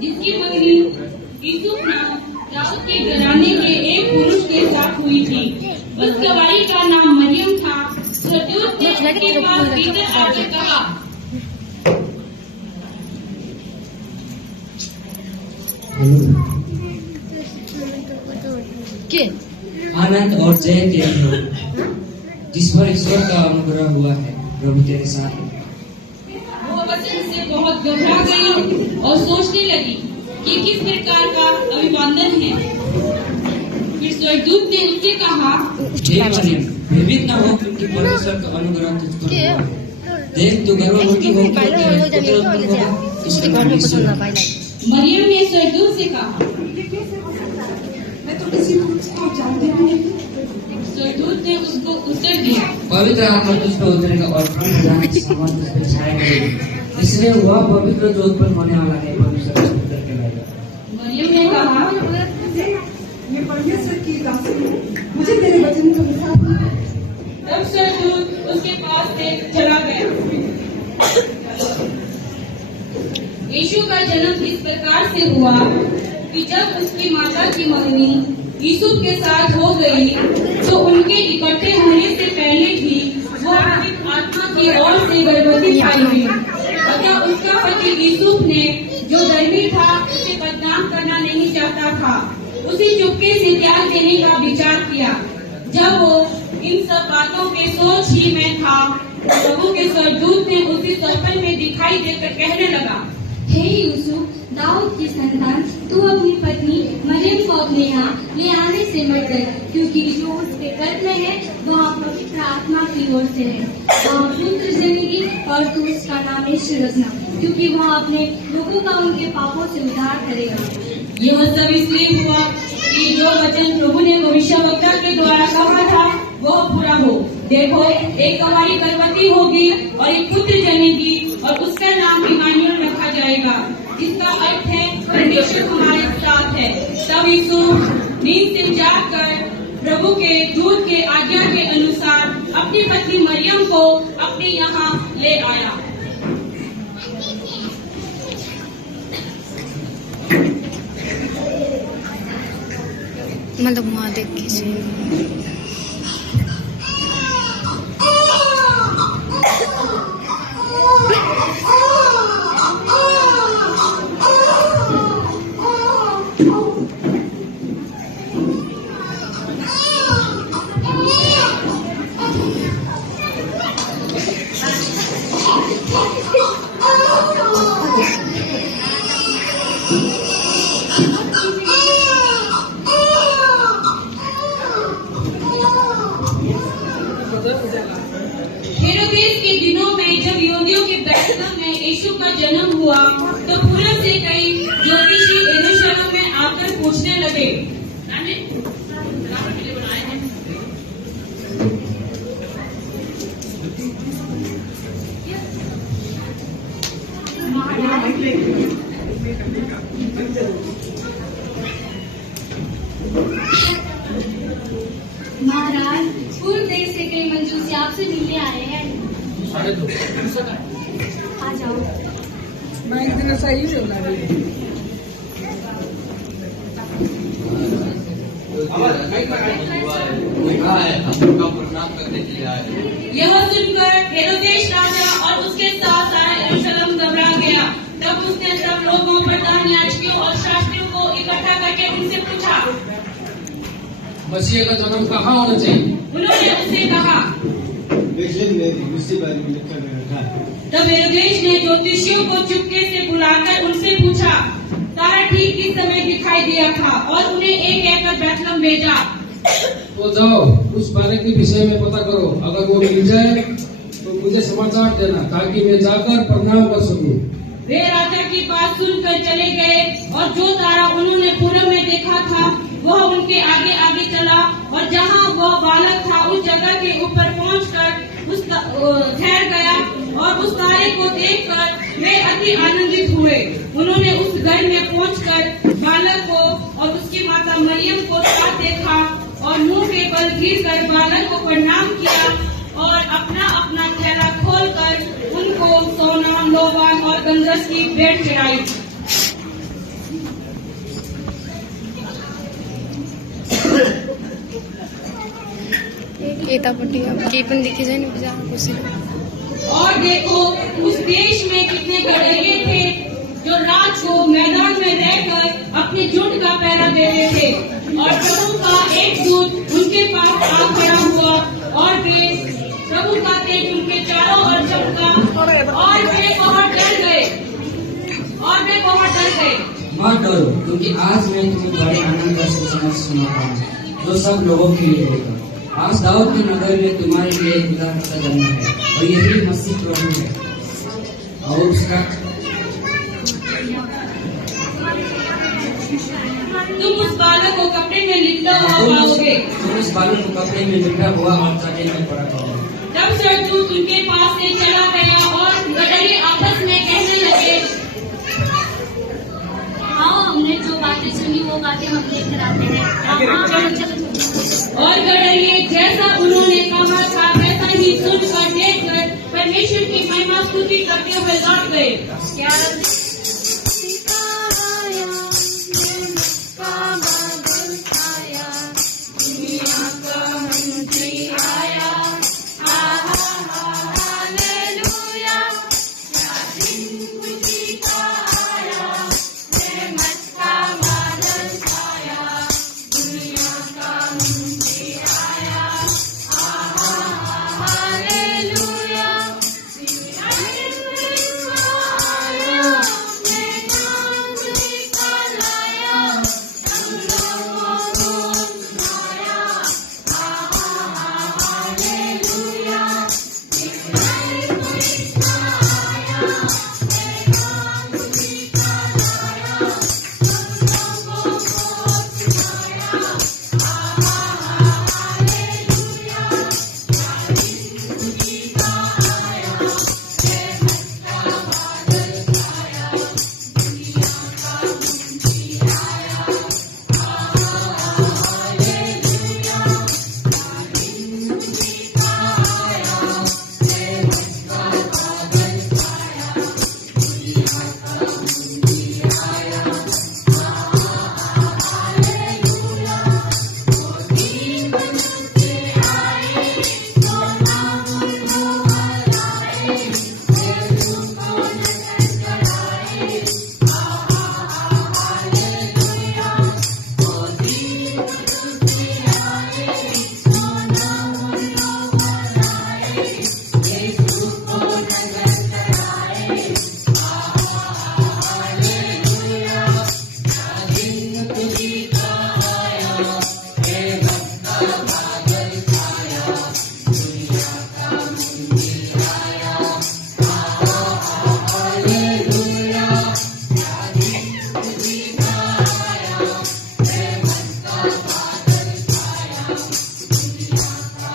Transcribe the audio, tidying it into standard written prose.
जिसकी मंगनी यूसुफ नाम दाऊद के घराने के एक पुरुष के साथ हुई थी। उस गवाही का नाम मरियम था। स्वर्गदूत ने उसके पास भीतर आकर कहा, आनंद और जय तेरी हो, जिस पर ईश्वर का अनुग्रह हुआ है, प्रभु तेरे साथ है। वो वचन से बहुत घबरा गई और सोचने लगी कि किस प्रकार का अभिवादन है। फिर स्वर्गदूत ने उससे कहा, हे मरियम, भयभीत न हो, क्योंकि परमेश्वर का अनुग्रह तुझ पर हुआ है। देख, तू गर्भवती होगी और तेरा पुत्र उत्पन्न होगा, उसका नाम यीशु है। मरियम ने स्वर्गदूत से कहा, मैं तो किसी पुरुष को जानती नहीं। स्वर्गदूत ने उसको उत्तर दिया, पवित्र आत्मा तुझ पर उतरेगा और परम सामान तुझ पर छाया करेगा, इसलिए वह पवित्र जो उत्पन्न होने वाला है परमेश्वर का पुत्र कहलाएगा। मरियम ने कहा, मैं परमेश्वर की दासी हूँ, मुझे मेरे वचन का विश्वास नहीं है। तब स्वर्गदूत उसके पास से चला गया। यीशु का जन्म इस प्रकार से हुआ कि जब उसकी माता की मंगनी यूसुफ के साथ हो गई, तो उनके इकट्ठे होने से पहले ही वो पवित्र आत्मा की ओर से गर्भवती पाई हुई। अतः उसका पति यूसुफ ने, जो धर्मी था, उसे बदनाम करना नहीं चाहता था, उसे चुपके से त्याग देने का विचार किया। जब वो इन सब बातों के सोच ही में था, प्रभु के स्वर्गदूत ने उसे सपने में दिखाई देकर कहने लगा, हे यूसुफ, दाऊद की संतान, तू अपनी पत्नी मरियम को अपने यहाँ ले आने से मत डर, क्योंकि जो उसके गर्भ में है वह पवित्र आत्मा की ओर से है। वह पुत्र जनेगी और तू उसका नाम यीशु रखना, क्योंकि वह अपने लोगों का उनके पापों से उद्धार करेगा। यह सब इसलिए हुआ कि जो वचन प्रभु ने भविष्यवक्ता के द्वारा कहा था वह पूरा हो। देखो, एक हमारी गर्भवती होगी और एक पुत्र जनेगी और उसका नाम इमानुएल रखा जाएगा, जिसका अर्थ है परमेश्वर हमारे साथ है। तब यीशु नींद से जागकर प्रभु के दूत के आज्ञा के अनुसार अपनी पत्नी मरियम को अपने यहाँ ले आया। मतलब वहाँ देख के हेरोदेस के दिनों में जब यहूदियों के बैतलहम में यीशु का जन्म हुआ, तो पूरब से कई ज्योतिषी यरूशलेम में आकर पूछने लगे, महाराज, पूर्व देश से कई मंजूसी आपसे मिलने आए हैं। आ जाओ। मैं एक दिन सही से बना रही हूँ। यह सुनकर हेरोदेस राजा और उसके साथ सारा यरूशलेम घबरा गया। तब उसने सब लोगों, प्रधान याजकों और शास्त्रियों को इकट्ठा करके उनसे पूछा, मसीह का जन्म कहाँ होना चाहिए? उन्होंने उससे कहा। तब हेरोदेस ने ज्योतिषियों को चुपके से बुलाकर उनसे पूछा, तारा ठीक किस समय दिखाई दिया था, और उन्हें एक एक कर बैतलहम भेजा। तो जाओ, उस बालक के विषय में पता करो, अगर वो मिल जाए तो मुझे समाचार देना, ताकि मैं जाकर प्रणाम कर सकूं। वे राजा की बात सुनकर चले गए, और जो तारा उन्होंने पूरब में देखा था वह उनके आगे आगे चला, और जहाँ वह बालक था उस जगह के ऊपर पहुंचकर ठहर गया, और उस तारे को देखकर वे अति आनंदित हुए। उन्होंने उस घर में पहुंचकर बालक को और उसकी माता मरियम को साथ देखा, और मुंह के बल गिरकर बालक को प्रणाम किया, और अपना अपना थैला खोलकर उनको सोना, लोबान और गंधरस की भेंट चढ़ाई। के पण देखी जाए ना कुछ। और देखो उस देश में कितने गधेड़े थे जो रात को मैदान में रहकर अपने झुंड का पहरा दे रहे थे, और प्रभु का एक दूत उनके पास आ खड़ा हुआ और वे प्रभु का तेज उनके चारों ओर चमका और वे बहुत डर गए। मत डरो, क्योंकि आज मैं तुम्हें बड़े आनंद का सुसमाचार सुनाता हूँ जो सब लोगों के लिए होगा। आज दाऊद के नगर में तुम्हारे लिए एक उद्धारकर्ता जन्मा है, और यही मसीह प्रभु है। और उसका तुम उस बालक को कपड़े में लिपटा हुआ पाओगे। तुम उस बालक को कपड़े में लिपटा हुआ और चाटे में पड़ा पाओगे। तब स्वर्गदूत उनके पास से चला गया और गधेड़े आपस में कहने लगे, हाँ, हमने जो बातें सुनी वो बातें हम लेकर आते हैं। और गधेड़े जैसा उन्होंने कहा था वैसा ही सुनकर देखकर परमेश्वर की महिमा स्तुति करते हुए लौट गए।